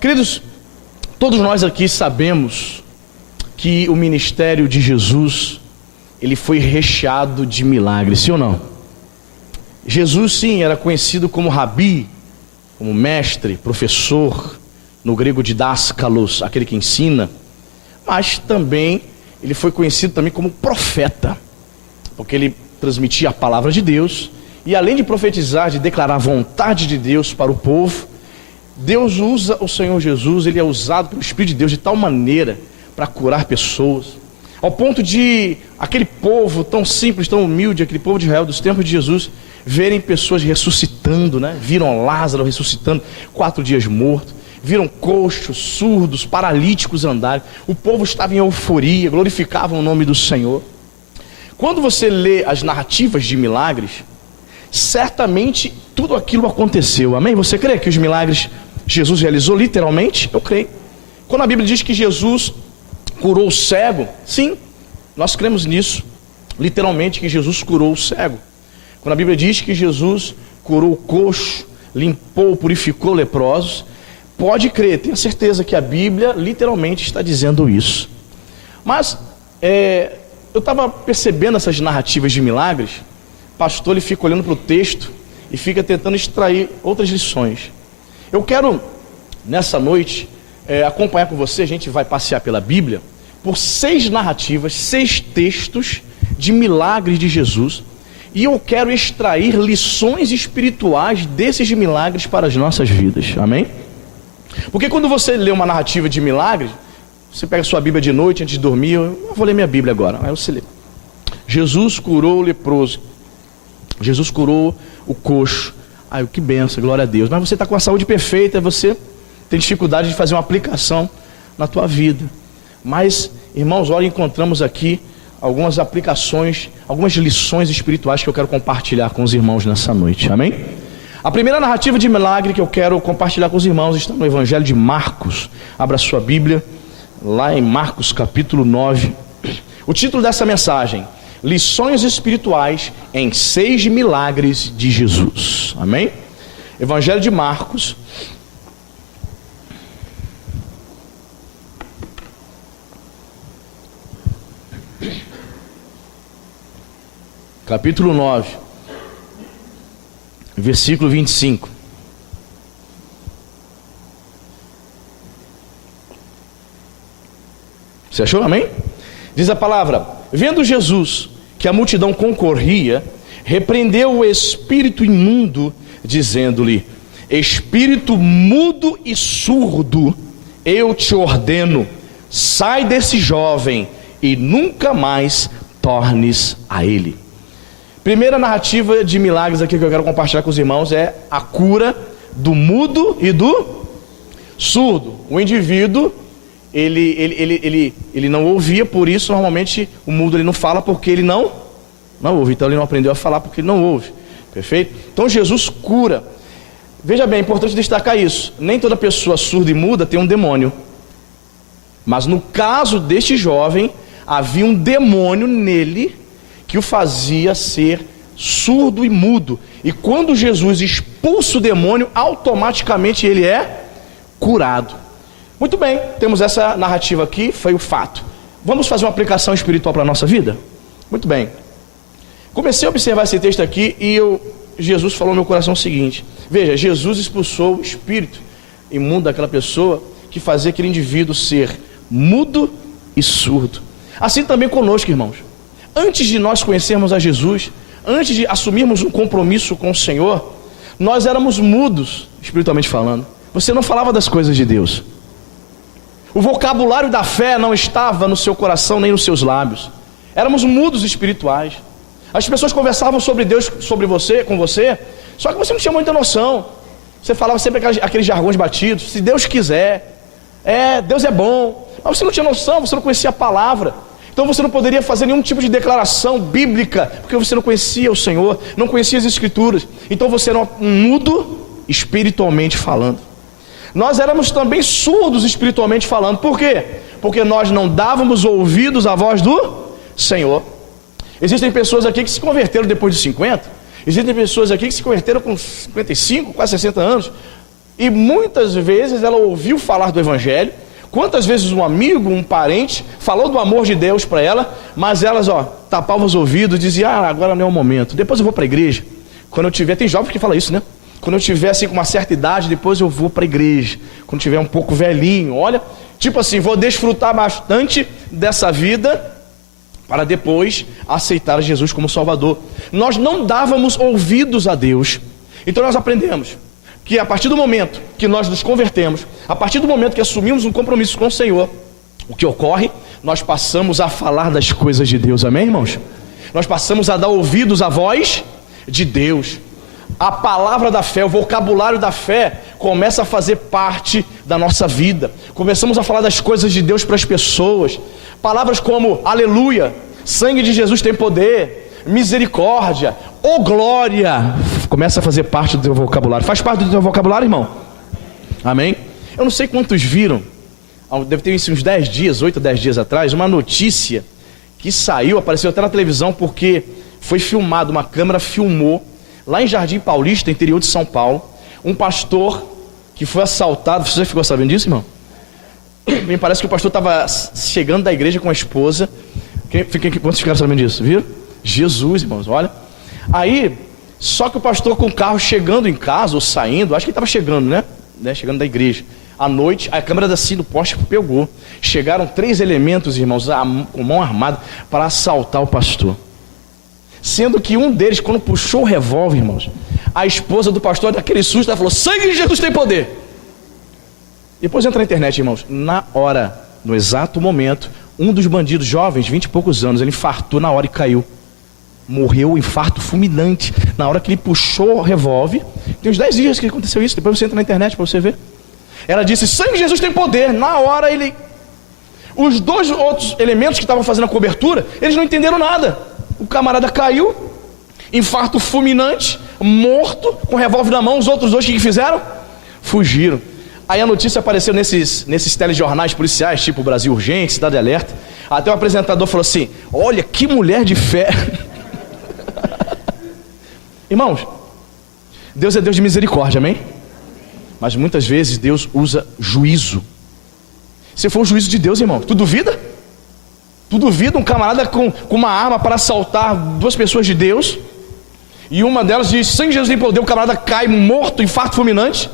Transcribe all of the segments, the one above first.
Queridos, todos nós aqui sabemos que o ministério de Jesus, ele foi recheado de milagres, sim ou não? Jesus, sim, era conhecido como Rabi, como mestre, professor, no grego didáskalos, aquele que ensina, mas também ele foi conhecido também como profeta, porque ele transmitia a palavra de Deus, e além de profetizar, de declarar a vontade de Deus para o povo, Deus usa o Senhor Jesus, ele é usado pelo Espírito de Deus de tal maneira para curar pessoas, ao ponto de aquele povo tão simples, tão humilde, aquele povo de Israel dos tempos de Jesus, verem pessoas ressuscitando, né? Viram Lázaro ressuscitando, 4 dias morto, viram coxos, surdos, paralíticos andarem, o povo estava em euforia, glorificavam o nome do Senhor. Quando você lê as narrativas de milagres, certamente tudo aquilo aconteceu, amém? Você crê que os milagres Jesus realizou literalmente? Eu creio. Quando a Bíblia diz que Jesus curou o cego, sim, nós cremos nisso, literalmente que Jesus curou o cego. Quando a Bíblia diz que Jesus curou o coxo, limpou, purificou leprosos, pode crer, tenha certeza que a Bíblia literalmente está dizendo isso. Mas eu estava percebendo essas narrativas de milagres, o pastor ele fica olhando para o texto e fica tentando extrair outras lições. Eu quero, nessa noite, acompanhar com você, a gente vai passear pela Bíblia, por 6 narrativas, 6 textos de milagres de Jesus, e eu quero extrair lições espirituais desses milagres para as nossas vidas, amém? Porque quando você lê uma narrativa de milagres, você pega a sua Bíblia de noite, antes de dormir, eu vou ler minha Bíblia agora, aí você lê. Jesus curou o leproso, Jesus curou o coxo, ai, que benção, glória a Deus. Mas você está com a saúde perfeita, você tem dificuldade de fazer uma aplicação na tua vida. Mas, irmãos, olha, encontramos aqui algumas aplicações, algumas lições espirituais que eu quero compartilhar com os irmãos nessa noite, amém? A primeira narrativa de milagre que eu quero compartilhar com os irmãos está no Evangelho de Marcos. Abra sua Bíblia, lá em Marcos capítulo 9. O título dessa mensagem: Lições espirituais em 6 milagres de Jesus, amém? Evangelho de Marcos, capítulo 9, versículo 25. Você achou, amém? Diz a palavra: vendo Jesus que a multidão concorria, repreendeu o espírito imundo, dizendo-lhe: espírito mudo e surdo, eu te ordeno, sai desse jovem e nunca mais tornes a ele. Primeira narrativa de milagres aqui que eu quero compartilhar com os irmãos é a cura do mudo e do surdo. O indivíduo, ele não ouvia, por isso normalmente o mudo ele não fala porque ele não ouve. Então ele não aprendeu a falar porque ele não ouve. Perfeito? Então Jesus cura. Veja bem, é importante destacar isso. Nem toda pessoa surda e muda tem um demônio. Mas no caso deste jovem, havia um demônio nele que o fazia ser surdo e mudo. E quando Jesus expulsa o demônio, automaticamente ele é curado. Muito bem, temos essa narrativa aqui, foi o fato. Vamos fazer uma aplicação espiritual para a nossa vida? Muito bem. Comecei a observar esse texto aqui e Jesus falou no meu coração o seguinte: veja, Jesus expulsou o espírito imundo daquela pessoa que fazia aquele indivíduo ser mudo e surdo. Assim também conosco, irmãos. Antes de nós conhecermos a Jesus, antes de assumirmos um compromisso com o Senhor, nós éramos mudos, espiritualmente falando. Você não falava das coisas de Deus. O vocabulário da fé não estava no seu coração nem nos seus lábios. Éramos mudos espirituais. As pessoas conversavam sobre Deus, com você, só que você não tinha muita noção. Você falava sempre aqueles jargões batidos: se Deus quiser, Deus é bom. Mas você não tinha noção, você não conhecia a palavra. Então você não poderia fazer nenhum tipo de declaração bíblica, porque você não conhecia o Senhor, não conhecia as Escrituras. Então você era um mudo espiritualmente falando. Nós éramos também surdos espiritualmente falando. Por quê? Porque nós não dávamos ouvidos à voz do Senhor. Existem pessoas aqui que se converteram depois de 50. Existem pessoas aqui que se converteram com 55, quase 60 anos. E muitas vezes ela ouviu falar do Evangelho. Quantas vezes um amigo, um parente, falou do amor de Deus para ela, mas elas, tapavam os ouvidos e diziam, agora não é o momento, depois eu vou para a igreja. Quando eu tiver, tem jovens que falam isso, né? Quando eu tiver assim com uma certa idade, depois eu vou para a igreja. Quando tiver um pouco velhinho, olha, tipo assim, vou desfrutar bastante dessa vida para depois aceitar Jesus como Salvador. Nós não dávamos ouvidos a Deus. Então nós aprendemos que a partir do momento que nós nos convertemos, a partir do momento que assumimos um compromisso com o Senhor, o que ocorre? Nós passamos a falar das coisas de Deus, amém, irmãos? Nós passamos a dar ouvidos à voz de Deus. A palavra da fé, o vocabulário da fé começa a fazer parte da nossa vida. Começamos a falar das coisas de Deus para as pessoas. Palavras como aleluia, sangue de Jesus tem poder, misericórdia, glória, começa a fazer parte do teu vocabulário. Faz parte do teu vocabulário, irmão? Amém? Eu não sei quantos viram, deve ter uns 10 dias, 8 a 10 dias atrás, uma notícia que saiu, apareceu até na televisão, porque foi filmado, uma câmera filmou, lá em Jardim Paulista, interior de São Paulo, um pastor que foi assaltado. Você já ficou sabendo disso, irmão? Me parece que o pastor estava chegando da igreja com a esposa. Quantos ficaram sabendo disso? Viram? Jesus, irmãos, olha. Aí, só que o pastor com o carro chegando em casa, ou saindo, acho que ele estava chegando, né? Chegando da igreja. À noite, a câmera assim do poste pegou. Chegaram 3 elementos, irmãos, com mão armada, para assaltar o pastor. Sendo que um deles, quando puxou o revólver, irmãos, a esposa do pastor, daquele susto, ela falou, sangue de Jesus tem poder. Depois entra na internet, irmãos. Na hora, no exato momento, um dos bandidos jovens, 20 e poucos anos, ele infartou na hora e caiu. Morreu, infarto fulminante. Na hora que ele puxou o revólver, tem uns 10 dias que aconteceu isso, depois você entra na internet para você ver. Ela disse, sangue de Jesus tem poder. Na hora ele... Os 2 outros elementos que estavam fazendo a cobertura, eles não entenderam nada. O camarada caiu, infarto fulminante, morto, com o revólver na mão. Os outros 2 que fizeram? Fugiram. Aí a notícia apareceu nesses telejornais policiais, tipo Brasil Urgente, Cidade Alerta. Até o apresentador falou assim, olha que mulher de fé. Irmãos, Deus é Deus de misericórdia, amém? Mas muitas vezes Deus usa juízo. Se for o juízo de Deus, irmão, tu duvida? Tu duvida um camarada com uma arma para assaltar 2 pessoas de Deus? E uma delas diz, sangue de Jesus tem poder, o camarada cai morto, infarto fulminante.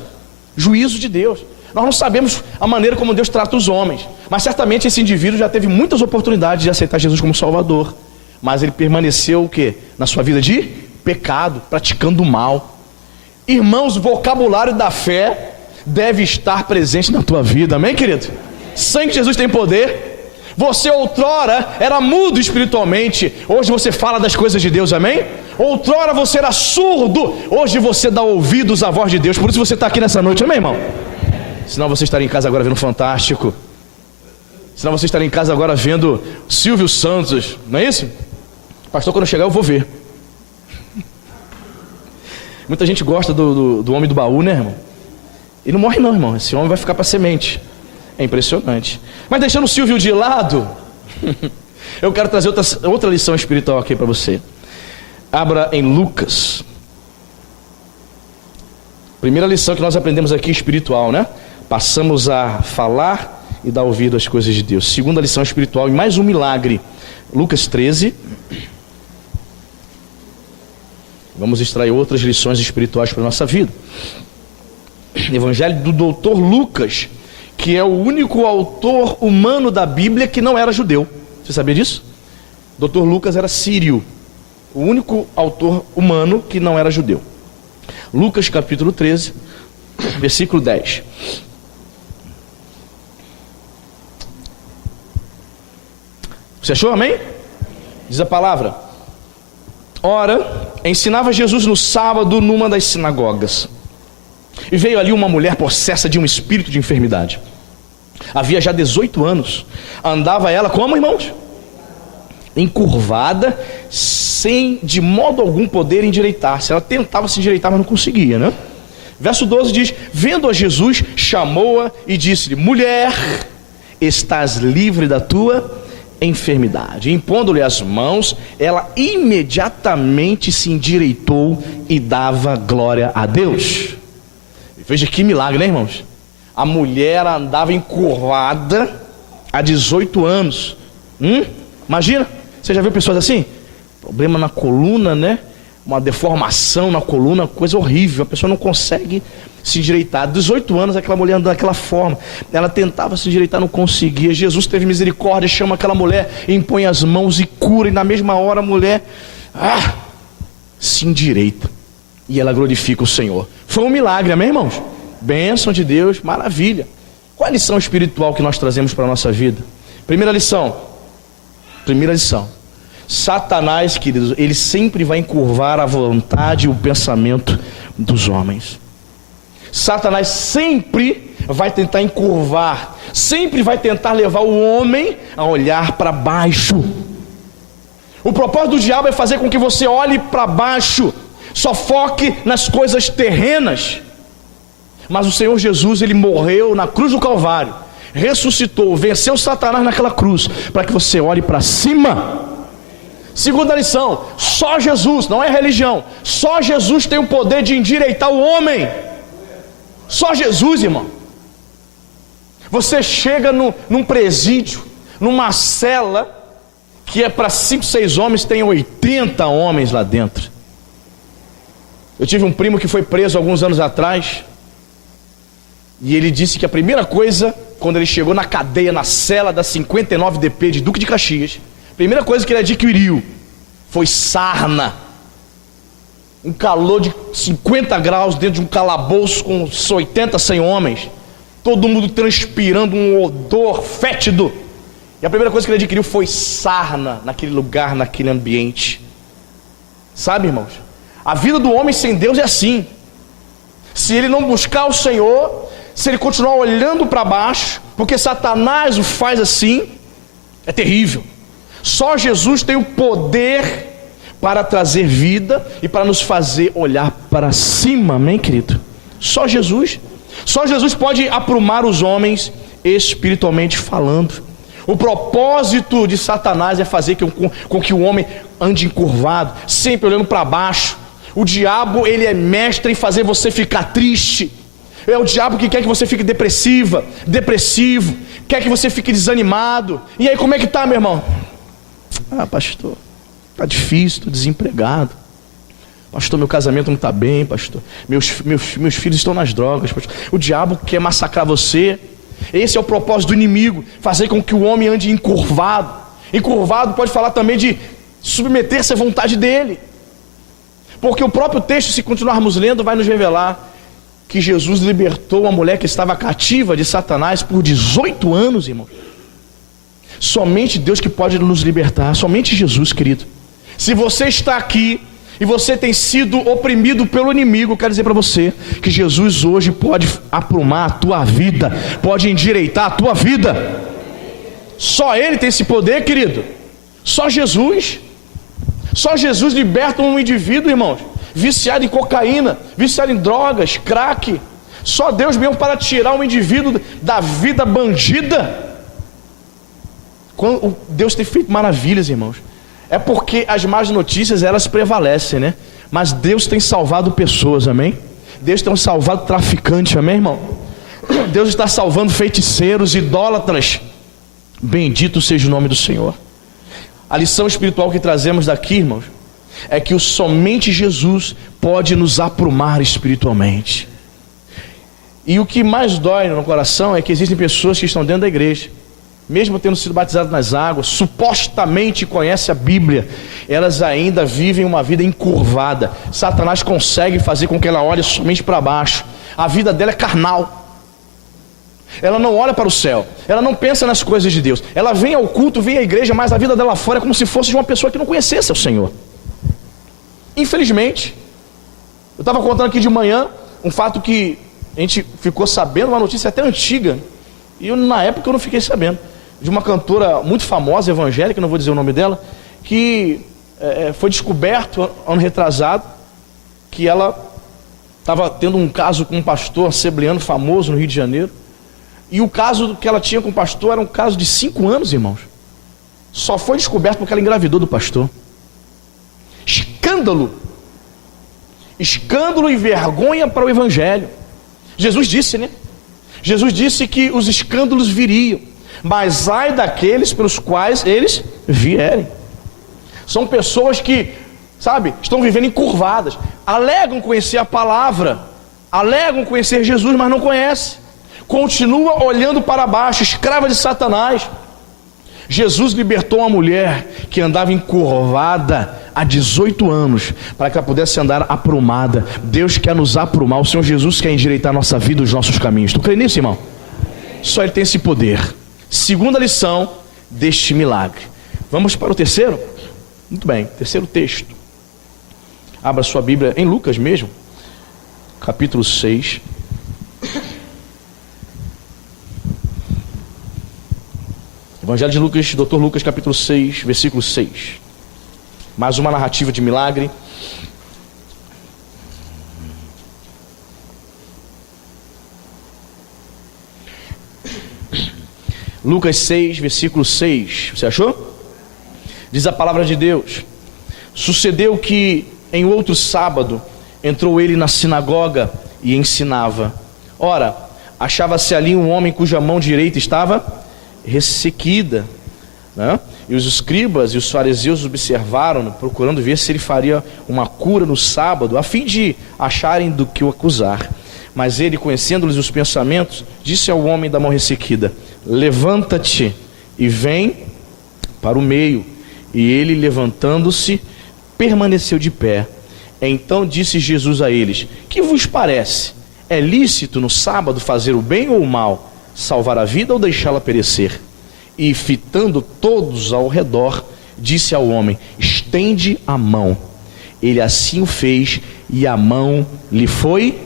Juízo de Deus. Nós não sabemos a maneira como Deus trata os homens, mas certamente esse indivíduo já teve muitas oportunidades de aceitar Jesus como Salvador, mas ele permaneceu o quê? Na sua vida de pecado, praticando o mal. Irmãos, o vocabulário da fé deve estar presente na tua vida, amém, querido? Sangue de Jesus tem poder. Você outrora era mudo espiritualmente, hoje você fala das coisas de Deus, amém? Outrora você era surdo, hoje você dá ouvidos à voz de Deus. Por isso você está aqui nessa noite, amém, irmão? Senão você estaria em casa agora vendo Fantástico. Senão você estaria em casa agora vendo Silvio Santos, não é isso? Pastor, quando eu chegar eu vou ver. Muita gente gosta do homem do baú, né, irmão? Ele não morre não, irmão. Esse homem vai ficar para semente. É impressionante. Mas deixando o Silvio de lado, eu quero trazer outra lição espiritual aqui para você. Abra em Lucas. Primeira lição que nós aprendemos aqui espiritual, né? Passamos a falar e dar ouvido às coisas de Deus. Segunda lição espiritual e mais um milagre. Lucas 13. Vamos extrair outras lições espirituais para a nossa vida. Evangelho do doutor Lucas, que é o único autor humano da Bíblia que não era judeu. Você sabia disso? Doutor Lucas era sírio. O único autor humano que não era judeu. Lucas capítulo 13, versículo 10. Você achou, amém? Diz a palavra. Ora, ensinava Jesus no sábado numa das sinagogas. E veio ali uma mulher possessa de um espírito de enfermidade. Havia já 18 anos. Andava ela como, irmãos? Encurvada, sem de modo algum poder endireitar-se. Ela tentava se endireitar, mas não conseguia, né? Verso 12 diz: vendo a Jesus, chamou-a e disse-lhe: mulher, estás livre da tua enfermidade. Impondo-lhe as mãos, ela imediatamente se endireitou e dava glória a Deus. Veja que milagre, né, irmãos? A mulher andava encurvada há 18 anos. Imagina, você já viu pessoas assim? Problema na coluna, né? Uma deformação na coluna, coisa horrível. A pessoa não consegue se endireitar. 18 anos aquela mulher andando daquela forma. Ela tentava se endireitar, não conseguia. Jesus teve misericórdia, chama aquela mulher, impõe as mãos e cura. E na mesma hora a mulher se endireita. E ela glorifica o Senhor. Foi um milagre, amém, irmãos? Bênção de Deus, maravilha. Qual a lição espiritual que nós trazemos para a nossa vida? Primeira lição. Satanás, queridos, ele sempre vai encurvar a vontade e o pensamento dos homens. Satanás sempre vai tentar encurvar, sempre vai tentar levar o homem a olhar para baixo. O propósito do diabo é fazer com que você olhe para baixo, só foque nas coisas terrenas. Mas o Senhor Jesus, ele morreu na cruz do Calvário, ressuscitou, venceu Satanás naquela cruz, para que você olhe para cima. Segunda lição, só Jesus, não é religião, só Jesus tem o poder de endireitar o homem. Só Jesus, irmão. Você chega num presídio, numa cela que é para 5, 6 homens, tem 80 homens lá dentro. Eu tive um primo que foi preso alguns anos atrás, e ele disse que a primeira coisa, quando ele chegou na cadeia, na cela da 59 DP de Duque de Caxias, a primeira coisa que ele adquiriu foi sarna. Um calor de 50 graus dentro de um calabouço com 80, 100 homens, todo mundo transpirando, um odor fétido. E a primeira coisa que ele adquiriu foi sarna naquele lugar, naquele ambiente. Sabe, irmãos? A vida do homem sem Deus é assim. Se ele não buscar o Senhor, se ele continuar olhando para baixo, porque Satanás o faz assim, é terrível. Só Jesus tem o poder para trazer vida e para nos fazer olhar para cima, amém, querido? Só Jesus pode aprumar os homens espiritualmente falando. O propósito de Satanás é fazer com que o homem ande encurvado, sempre olhando para baixo. O diabo, ele é mestre em fazer você ficar triste. É o diabo que quer que você fique depressivo, quer que você fique desanimado. E aí, como é que tá, meu irmão? Pastor, tá difícil, estou desempregado. Pastor, meu casamento não está bem, pastor. Meus filhos estão nas drogas, pastor. O diabo quer massacrar você. Esse é o propósito do inimigo, fazer com que o homem ande encurvado. Encurvado pode falar também de submeter-se à vontade dele. Porque o próprio texto, se continuarmos lendo, vai nos revelar que Jesus libertou uma mulher que estava cativa de Satanás por 18 anos, irmão. Somente Deus que pode nos libertar, somente Jesus, querido. Se você está aqui e você tem sido oprimido pelo inimigo, eu quero dizer para você que Jesus hoje pode aprumar a tua vida, pode endireitar a tua vida. Só Ele tem esse poder, querido. Só Jesus liberta um indivíduo, irmãos, viciado em cocaína, viciado em drogas, crack. Só Deus mesmo para tirar um indivíduo da vida bandida. Quando Deus tem feito maravilhas, irmãos, é porque as más notícias, elas prevalecem, né? Mas Deus tem salvado pessoas, amém? Deus tem salvado traficantes, amém, irmão? Deus está salvando feiticeiros, idólatras. Bendito seja o nome do Senhor. A lição espiritual que trazemos daqui, irmãos, é que somente Jesus pode nos aprumar espiritualmente. E o que mais dói no coração é que existem pessoas que estão dentro da igreja, mesmo tendo sido batizadas nas águas, supostamente conhecem a Bíblia, elas ainda vivem uma vida encurvada. Satanás consegue fazer com que ela olhe somente para baixo. A vida dela é carnal. Ela não olha para o céu, ela não pensa nas coisas de Deus. Ela vem ao culto, vem à igreja, mas a vida dela fora é como se fosse de uma pessoa que não conhecesse o Senhor. Infelizmente, eu estava contando aqui de manhã um fato que a gente ficou sabendo, uma notícia até antiga, e na época eu não fiquei sabendo, de uma cantora muito famosa, evangélica, não vou dizer o nome dela, que foi descoberto ano retrasado que ela estava tendo um caso com um pastor assembleano famoso no Rio de Janeiro. E o caso que ela tinha com o pastor era um caso de 5 anos, irmãos. Só foi descoberto porque ela engravidou do pastor. Escândalo. Escândalo e vergonha para o evangelho. Jesus disse, né? Jesus disse que os escândalos viriam, mas ai daqueles pelos quais eles vierem. São pessoas que, sabe, estão vivendo encurvadas, alegam conhecer a palavra, alegam conhecer Jesus, mas não conhecem. Continua olhando para baixo, escrava de Satanás. Jesus libertou uma mulher que andava encurvada há 18 anos, para que ela pudesse andar aprumada. Deus quer nos aprumar, o Senhor Jesus quer endireitar a nossa vida, os nossos caminhos. Tu crê nisso, irmão? Só Ele tem esse poder. Segunda lição deste milagre. Vamos para o terceiro? Muito bem, terceiro texto. Abra sua Bíblia em Lucas mesmo, capítulo 6. Evangelho de Lucas, Dr. Lucas, capítulo 6, versículo 6. Mais uma narrativa de milagre. Lucas 6, versículo 6. Você achou? Diz a palavra de Deus: sucedeu que em outro sábado entrou ele na sinagoga e ensinava. Ora, achava-se ali um homem cuja mão direita estava ressequida, né? E os escribas e os fariseus observaram-no, procurando ver se ele faria uma cura no sábado, a fim de acharem do que o acusar. Mas ele, conhecendo-lhes os pensamentos, disse ao homem da mão ressequida: levanta-te e vem para o meio. E ele, levantando-se, permaneceu de pé. Então disse Jesus a eles: que vos parece? É lícito no sábado fazer o bem ou o mal, salvar a vida ou deixá-la perecer? E fitando todos ao redor, disse ao homem: estende a mão. Ele assim o fez, e a mão lhe foi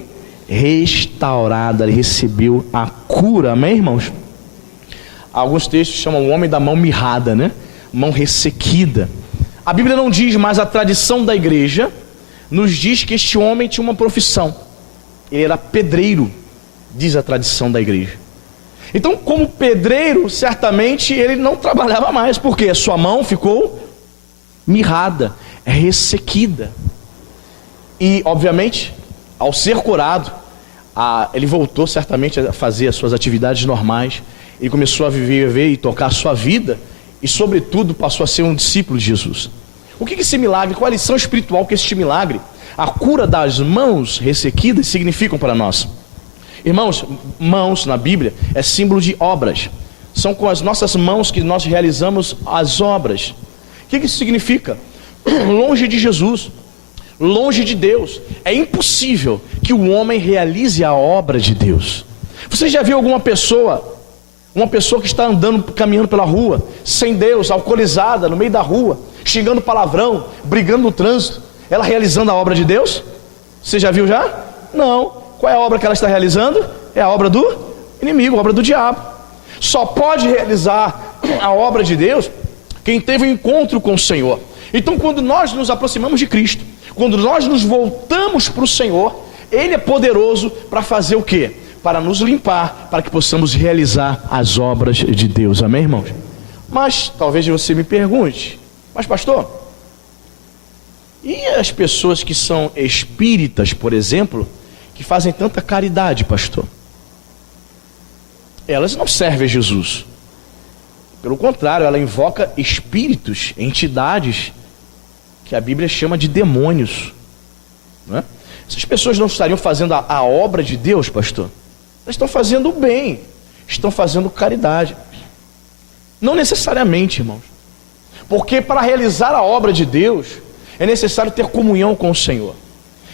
restaurada. Ele recebeu a cura. Amém, irmãos? Alguns textos chamam o homem da mão mirrada, né? Mão ressequida. A Bíblia não diz, mas a tradição da igreja nos diz que este homem tinha uma profissão. Ele era pedreiro, diz a tradição da igreja. Então, como pedreiro, certamente ele não trabalhava mais, porque a sua mão ficou mirrada, ressequida. E, obviamente, ao ser curado, ele voltou certamente a fazer as suas atividades normais. Ele começou a viver e tocar a sua vida, e, sobretudo, passou a ser um discípulo de Jesus. O que esse milagre, qual a lição espiritual que este milagre, a cura das mãos ressequidas, significam para nós? Irmãos, mãos na Bíblia é símbolo de obras. São com as nossas mãos que nós realizamos as obras. O que isso significa? Longe de Jesus, longe de Deus, é impossível que o homem realize a obra de Deus. Você já viu alguma pessoa, uma pessoa que está andando, caminhando pela rua, sem Deus, alcoolizada, no meio da rua, xingando palavrão, brigando no trânsito, ela realizando a obra de Deus? Você já viu já? Não. Qual é a obra que ela está realizando? É a obra do inimigo, a obra do diabo. Só pode realizar a obra de Deus quem teve um encontro com o Senhor. Então, quando nós nos aproximamos de Cristo, quando nós nos voltamos para o Senhor, Ele é poderoso para fazer o quê? Para nos limpar, para que possamos realizar as obras de Deus. Amém, irmãos? Mas talvez você me pergunte: mas pastor, e as pessoas que são espíritas, por exemplo, que fazem tanta caridade, pastor? Elas não servem a Jesus. Pelo contrário, ela invoca espíritos, entidades que a Bíblia chama de demônios, não é? Essas pessoas não estariam fazendo a obra de Deus, pastor? Elas estão fazendo o bem, estão fazendo caridade. Não necessariamente, irmãos, porque para realizar a obra de Deus é necessário ter comunhão com o Senhor.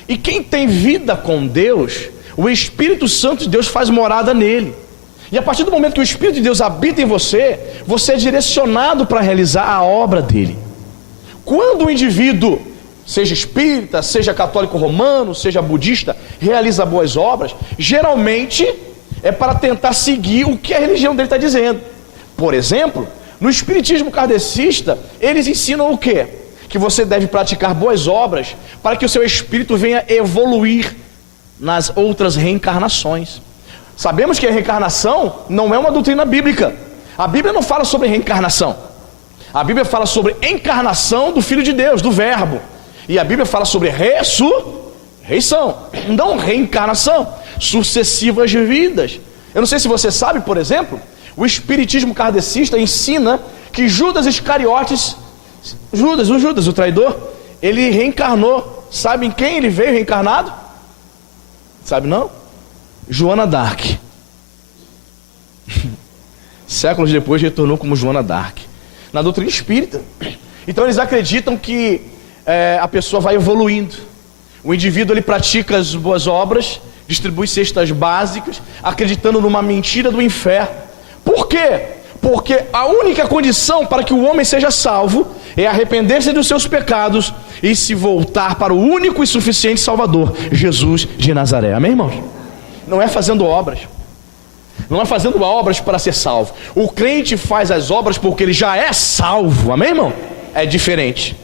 E quem tem vida com Deus, o Espírito Santo de Deus faz morada nele. E a partir do momento que o Espírito de Deus habita em você, você é direcionado para realizar a obra dele. Quando o indivíduo, seja espírita, seja católico romano, seja budista, realiza boas obras, geralmente é para tentar seguir o que a religião dele está dizendo. Por exemplo, no espiritismo kardecista, eles ensinam o quê? Que você deve praticar boas obras para que o seu espírito venha evoluir nas outras reencarnações. Sabemos que a reencarnação não é uma doutrina bíblica. A Bíblia não fala sobre reencarnação. A Bíblia fala sobre encarnação do Filho de Deus, do Verbo. E a Bíblia fala sobre ressurreição, não reencarnação. sucessivas vidas. Eu não sei se você sabe, por exemplo, o espiritismo kardecista ensina que Judas Iscariotes, o traidor, ele reencarnou. Sabe em quem ele veio reencarnado? Sabe não? Joana d'Arc. Séculos depois retornou como Joana d'Arc, na doutrina espírita. Então eles acreditam que a pessoa vai evoluindo. O indivíduo ele pratica as boas obras, distribui cestas básicas, acreditando numa mentira do inferno. Por quê? Porque a única condição para que o homem seja salvo é arrepender-se dos seus pecados e se voltar para o único e suficiente Salvador, Jesus de Nazaré. Amém, irmãos? Não é fazendo obras. Não é fazendo obras para ser salvo. O crente faz as obras porque ele já é salvo. Amém, irmão? É diferente.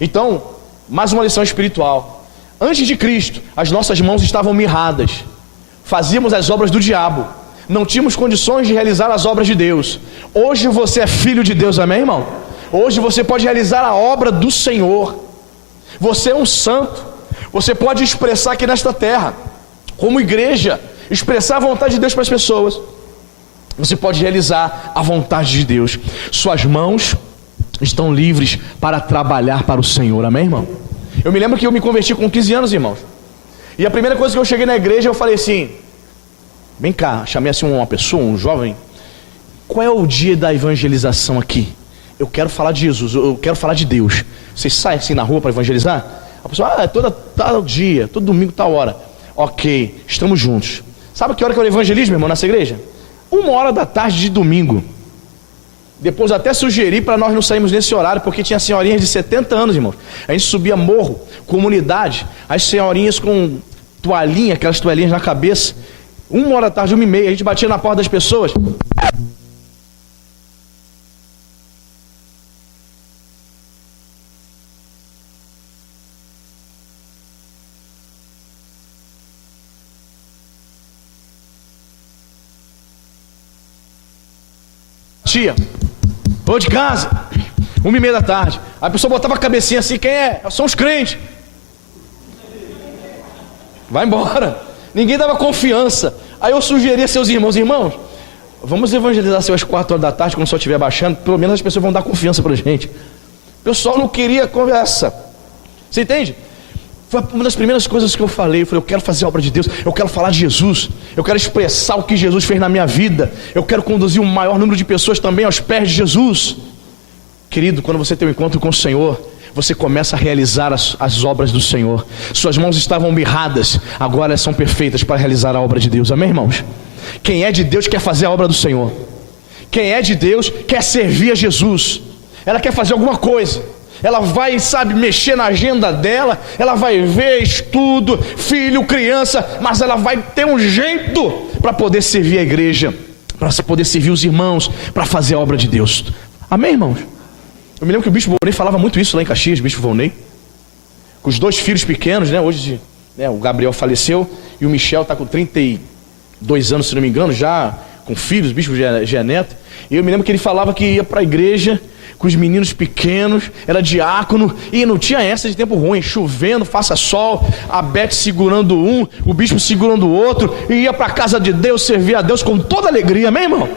Então, mais uma lição espiritual. Antes de Cristo, as nossas mãos estavam mirradas. Fazíamos as obras do diabo. Não tínhamos condições de realizar as obras de Deus. Hoje você é filho de Deus, amém, irmão? Hoje você pode realizar a obra do Senhor. Você é um santo. Você pode expressar aqui nesta terra, como igreja, expressar a vontade de Deus para as pessoas. Você pode realizar a vontade de Deus. Suas mãos estão livres para trabalhar para o Senhor, amém, irmão? Eu me lembro que eu me converti com 15 anos, irmãos. E a primeira coisa que eu cheguei na igreja, eu falei assim: vem cá, chamei assim uma pessoa, um jovem. Qual é o dia da evangelização aqui? Eu quero falar de Jesus, eu quero falar de Deus. Vocês saem assim na rua para evangelizar? A pessoa, tal dia, todo domingo, tal hora. Ok, estamos juntos. Sabe que hora que eu evangelizo, meu irmão, nessa igreja? 1h de domingo. Depois até sugeri para nós não sairmos nesse horário, porque tinha senhorinhas de 70 anos, irmãos. A gente subia morro, comunidade, as senhorinhas com toalhinha, aquelas toalhinhas na cabeça. 1h, 1h30, a gente batia na porta das pessoas. Tia, vou de casa, 1h30. A pessoa botava a cabecinha assim: quem é? São os crentes. Vai embora. Ninguém dava confiança. Aí eu sugeri a seus irmãos: vamos evangelizar às 4h, quando o sol estiver baixando, pelo menos as pessoas vão dar confiança pra gente. O pessoal não queria conversa. Você entende? Foi uma das primeiras coisas que eu falei. Eu quero fazer a obra de Deus, eu quero falar de Jesus, eu quero expressar o que Jesus fez na minha vida, eu quero conduzir um maior número de pessoas também aos pés de Jesus. Querido, quando você tem um encontro com o Senhor, você começa a realizar as obras do Senhor. Suas mãos estavam mirradas, agora elas são perfeitas para realizar a obra de Deus. Amém, irmãos? Quem é de Deus quer fazer a obra do Senhor. Quem é de Deus quer servir a Jesus. Ela quer fazer alguma coisa. Ela vai, mexer na agenda dela. Ela vai ver estudo, filho, criança, mas ela vai ter um jeito para poder servir a igreja, para poder servir os irmãos, para fazer a obra de Deus. Amém, irmãos? Eu me lembro que o bispo Volney falava muito isso lá em Caxias, bispo Volney, com os 2 filhos pequenos, né? Hoje, o Gabriel faleceu e o Michel está com 32 anos, se não me engano, já com filhos, o bispo já é neto. E eu me lembro que ele falava que ia para a igreja com os meninos pequenos, era diácono, e não tinha essa de tempo ruim, chovendo, faça sol, a Beth segurando um, o bispo segurando o outro, e ia para a casa de Deus, servir a Deus com toda alegria, amém, irmão?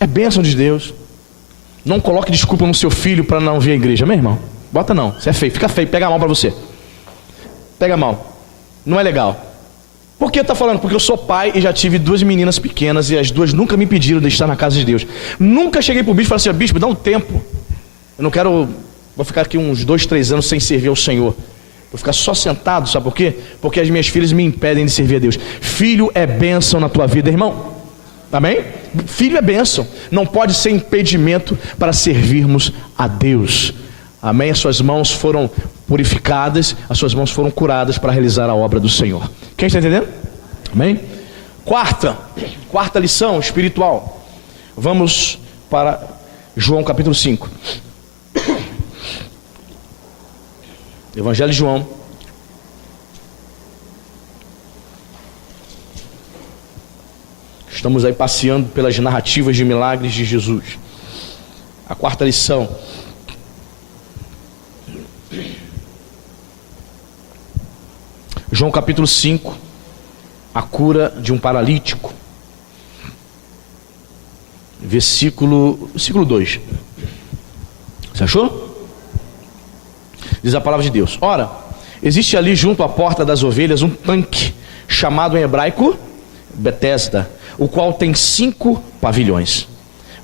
É bênção de Deus. Não coloque desculpa no seu filho para não vir à igreja, amém, irmão? Bota não, você é feio, fica feio, pega mal para você. Pega mal, não é legal. Por que está falando? Porque eu sou pai e já tive 2 meninas pequenas e as 2 nunca me pediram de estar na casa de Deus. Nunca cheguei para o bispo e falei assim: bispo, dá um tempo. Eu não quero, vou ficar aqui uns 2, 3 anos sem servir ao Senhor. Vou ficar só sentado, sabe por quê? Porque as minhas filhas me impedem de servir a Deus. Filho é bênção na tua vida, irmão. Amém? Filho é bênção. Não pode ser impedimento para servirmos a Deus. Amém? As suas mãos foram purificadas, as suas mãos foram curadas para realizar a obra do Senhor. Quem está entendendo? Amém? Quarta lição espiritual. Vamos para João capítulo 5. Evangelho de João. Estamos aí passeando pelas narrativas de milagres de Jesus. A quarta lição. João capítulo 5, a cura de um paralítico. Versículo 2. Você achou? Diz a palavra de Deus: ora, existe ali junto à porta das ovelhas um tanque, chamado em hebraico Betesda, o qual tem 5 pavilhões.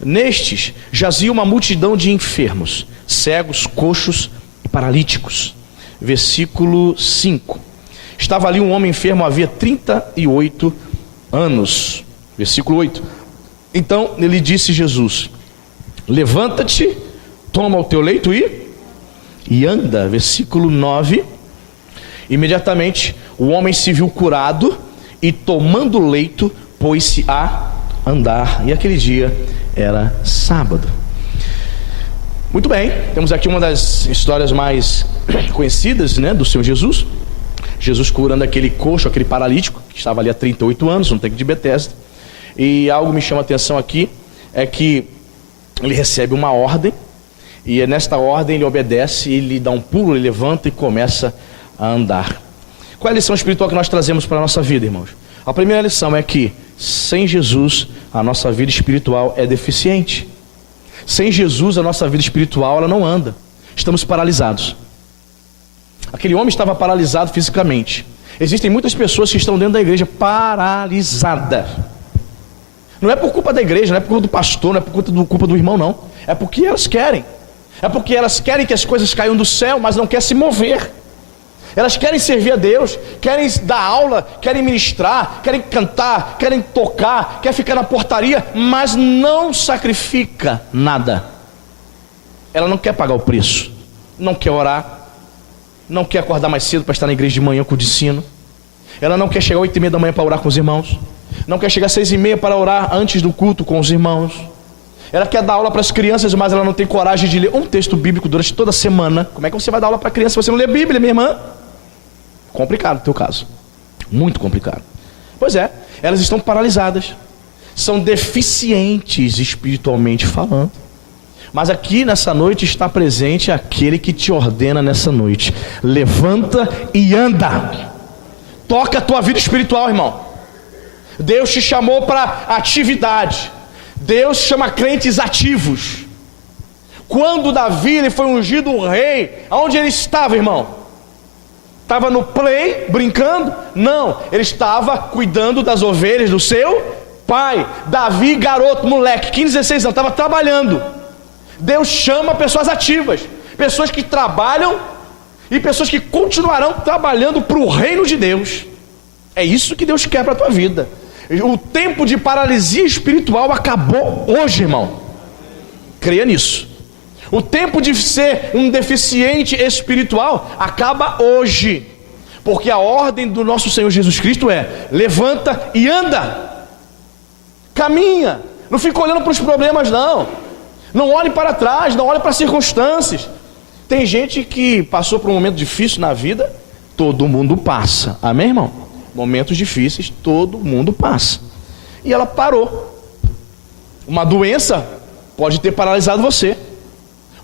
Nestes jazia uma multidão de enfermos, cegos, coxos e paralíticos. Versículo 5. Estava ali um homem enfermo havia 38 anos. Versículo 8. Então lhe disse Jesus: levanta-te, toma o teu leito e anda. Versículo 9. Imediatamente o homem se viu curado e, tomando o leito, pôs-se a andar. E aquele dia era sábado. Muito bem, temos aqui uma das histórias mais conhecidas, né, do Senhor Jesus. Jesus curando aquele coxo, aquele paralítico que estava ali há 38 anos, no tanque de Betesda. E algo me chama a atenção aqui, é que ele recebe uma ordem, e nesta ordem ele obedece, ele dá um pulo, ele levanta e começa a andar. Qual é a lição espiritual que nós trazemos para a nossa vida, irmãos? A primeira lição é que sem Jesus a nossa vida espiritual é deficiente. Sem Jesus a nossa vida espiritual ela não anda. Estamos paralisados. Aquele homem estava paralisado fisicamente. Existem muitas pessoas que estão dentro da igreja paralisadas. Não é por culpa da igreja, não é por culpa do pastor, não é por culpa do irmão, não. É porque elas querem. É porque elas querem que as coisas caiam do céu, mas não querem se mover. Elas querem servir a Deus, querem dar aula, querem ministrar, querem cantar, querem tocar, querem ficar na portaria, mas não sacrifica nada. Ela não quer pagar o preço, não quer orar, não quer acordar mais cedo para estar na igreja de manhã com o ensino. Ela não quer chegar às 8h30 da manhã para orar com os irmãos. Não quer chegar às 6h30 para orar antes do culto com os irmãos. Ela quer dar aula para as crianças, mas ela não tem coragem de ler um texto bíblico durante toda a semana. Como é que você vai dar aula para criança se você não lê Bíblia, minha irmã? Complicado o teu caso. Muito complicado. Pois é, elas estão paralisadas. São deficientes espiritualmente falando. Mas aqui nessa noite está presente aquele que te ordena nessa noite: levanta e anda. Toca a tua vida espiritual, irmão. Deus te chamou para atividade. Deus chama crentes ativos. Quando Davi ele foi ungido um rei, aonde ele estava, irmão? Estava no play, brincando? Não, ele estava cuidando das ovelhas do seu pai. Davi, garoto, moleque, 15, 16 anos, estava trabalhando. Deus chama pessoas ativas, pessoas que trabalham e pessoas que continuarão trabalhando para o reino de Deus. É isso que Deus quer para a tua vida. O tempo de paralisia espiritual acabou hoje, irmão. Creia nisso. O tempo de ser um deficiente espiritual acaba hoje, porque a ordem do nosso Senhor Jesus Cristo é: levanta e anda. Caminha. Não fica olhando para os problemas, não. Não olhe para trás, não olhe para as circunstâncias. Tem gente que passou por um momento difícil na vida. Todo mundo passa, amém, irmão? Momentos difíceis, todo mundo passa. E ela parou. Uma doença pode ter paralisado você.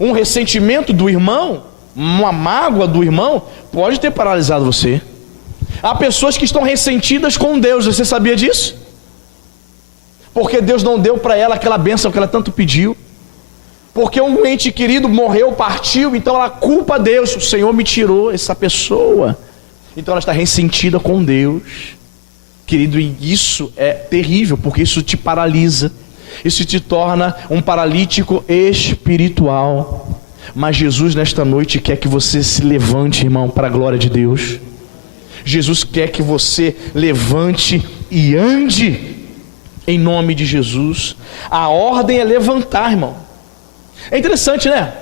Um ressentimento do irmão, uma mágoa do irmão, pode ter paralisado você. Há pessoas que estão ressentidas com Deus, você sabia disso? Porque Deus não deu para ela aquela bênção que ela tanto pediu. Porque um ente querido morreu, partiu, então ela culpa Deus: o Senhor me tirou essa pessoa. Então ela está ressentida com Deus. Querido, e isso é terrível, porque isso te paralisa. Isso te torna um paralítico espiritual. Mas Jesus nesta noite quer que você se levante, irmão, para a glória de Deus. Jesus quer que você levante e ande em nome de Jesus. A ordem é levantar, irmão. É interessante, né?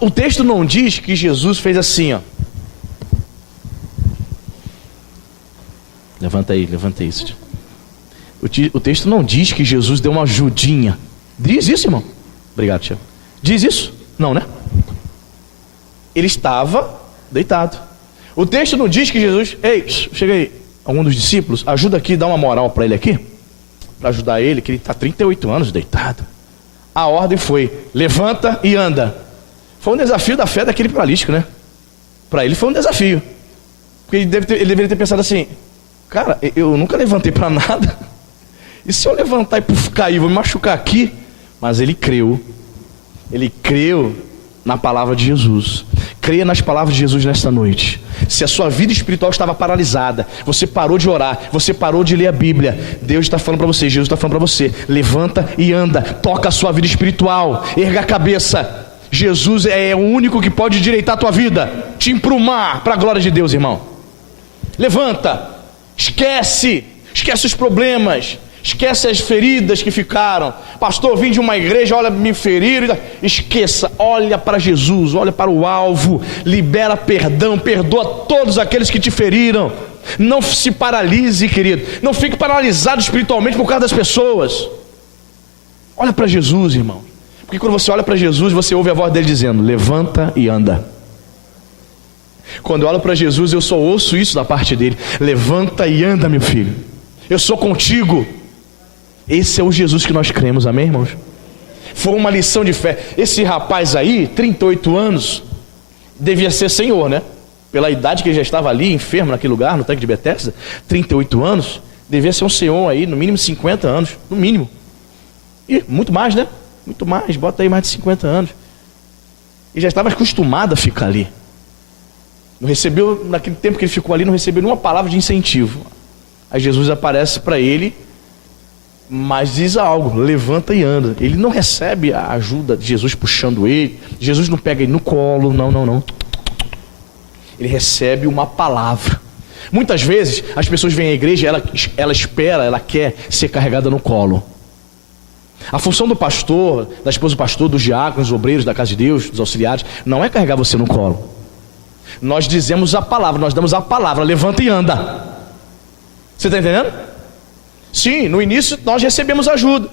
O texto não diz que Jesus fez assim, ó. Levanta aí isso. O texto não diz que Jesus deu uma ajudinha. Diz isso, irmão? Obrigado, Tiago. Diz isso? Não, né? Ele estava deitado. O texto não diz que Jesus... Ei, chega aí, algum dos discípulos, ajuda aqui, dá uma moral para ele aqui, para ajudar ele, que ele está 38 anos deitado. A ordem foi: levanta e anda. Foi um desafio da fé daquele paralítico, né? Para ele foi um desafio. Porque ele deveria ter pensado assim: Cara, eu nunca levantei para nada. E se eu levantar e cair, vou me machucar aqui? Mas ele creu. Ele creu na palavra de Jesus. Creia nas palavras de Jesus nesta noite. Se a sua vida espiritual estava paralisada, você parou de orar, você parou de ler a Bíblia, Deus está falando para você, Jesus está falando para você, levanta e anda, toca a sua vida espiritual, erga a cabeça. Jesus é o único que pode endireitar a tua vida, te emprumar para a glória de Deus, irmão. Levanta, esquece os problemas, esquece as feridas que ficaram. Pastor, vim de uma igreja, olha, me feriram. Esqueça, olha para Jesus, olha para o alvo, libera perdão, perdoa todos aqueles que te feriram. Não se paralise, querido, não fique paralisado espiritualmente por causa das pessoas. Olha para Jesus, irmão, porque quando você olha para Jesus, você ouve a voz dele dizendo, levanta e anda. Quando eu olho para Jesus, eu só ouço isso da parte dele, levanta e anda, meu filho, eu sou contigo. Esse é o Jesus que nós cremos, amém, irmãos? Foi uma lição de fé. Esse rapaz aí, 38 anos, devia ser senhor, né? Pela idade que ele já estava ali, enfermo naquele lugar, no tanque de Betesda, 38 anos, devia ser um senhor aí, no mínimo 50 anos, no mínimo. E muito mais, né? Muito mais, bota aí mais de 50 anos. E já estava acostumado a ficar ali. Não recebeu, naquele tempo que ele ficou ali, não recebeu nenhuma palavra de incentivo. Aí Jesus aparece para ele, mas diz algo, levanta e anda. Ele não recebe a ajuda de Jesus puxando ele, Jesus não pega ele no colo, não. Ele recebe uma palavra. Muitas vezes as pessoas vêm à igreja, ela espera, ela quer ser carregada no colo. A função do pastor, da esposa do pastor, dos diáconos, dos obreiros da casa de Deus, dos auxiliares, não é carregar você no colo. Nós dizemos a palavra, nós damos a palavra, levanta e anda. Você está entendendo? Sim, no início nós recebemos ajuda.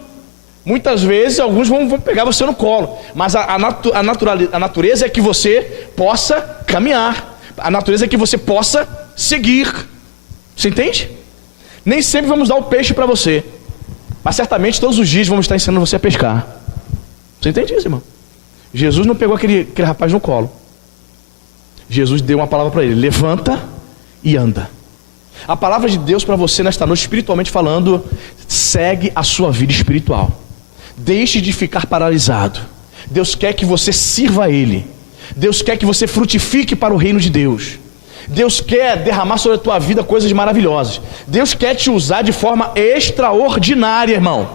Muitas vezes alguns vão pegar você no colo, mas a natureza é que você possa caminhar, a natureza é que você possa seguir. Você entende? Nem sempre vamos dar o peixe para você, mas certamente todos os dias vamos estar ensinando você a pescar. Você entende isso, irmão? Jesus não pegou aquele rapaz no colo. Jesus deu uma palavra para ele, levanta e anda. A palavra de Deus para você nesta noite, espiritualmente falando, segue a sua vida espiritual. Deixe de ficar paralisado. Deus quer que você sirva a Ele. Deus quer que você frutifique para o reino de Deus. Deus quer derramar sobre a tua vida coisas maravilhosas. Deus quer te usar de forma extraordinária, irmão.